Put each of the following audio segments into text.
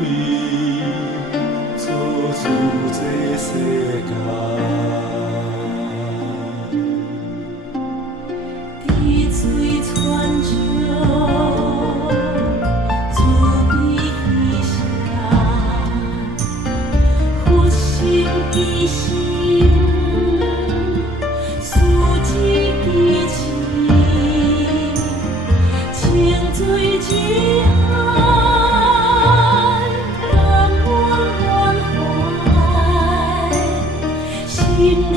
位，做主这世界。滴水泉州，慈悲喜舍，佛心喜心，殊知其情，情最情爱，感恩关怀，心念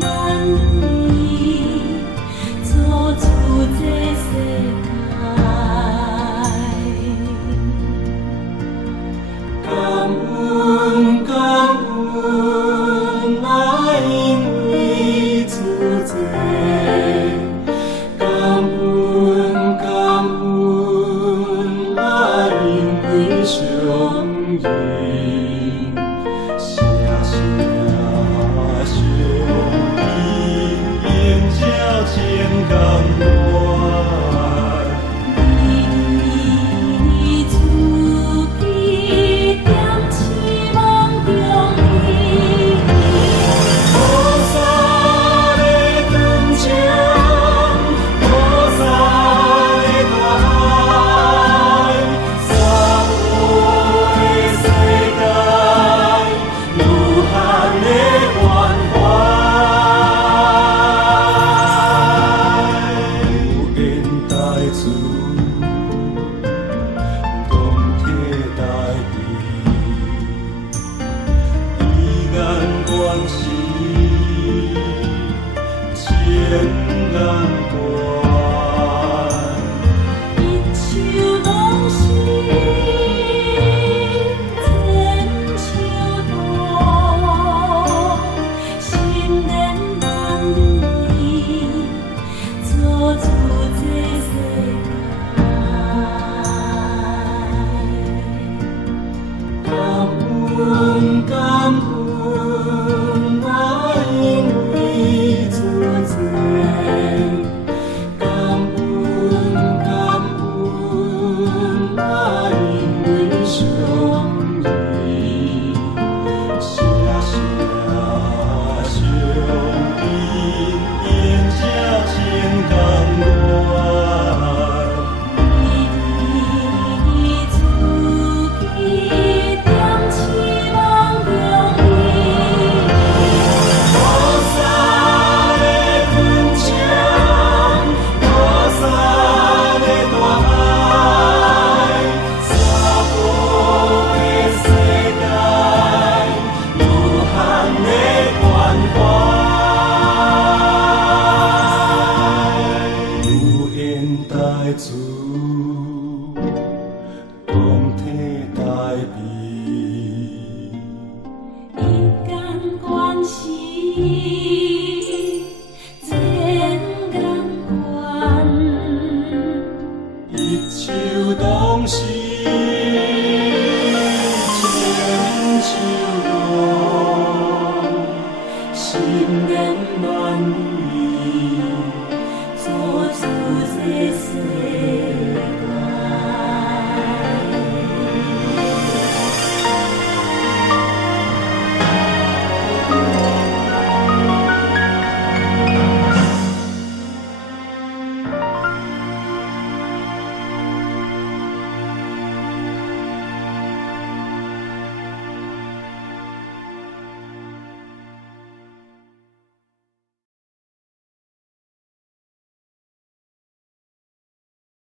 万里。做主这世界，感恩感恩啊，因为主这，感恩感恩啊，因为上恩，谢谢上恩，因照千甘愿。你慈悲点希望中意，菩萨的长枪，菩萨的大海，三河的世界，无限的关怀，有缘代主，同体代义。依眼观世，千眼观，一手拢是千手多，心念万里，做主这世界。感恩感恩啊，因为主这，感恩感恩啊，因为上义，谢谢上恩，因照千甘愿。你慈悲点希望中意，菩萨的长枪，菩萨的大海，三河的世界，无限的关怀，有缘代主，同体代义。一干关系，千干关。一手拢是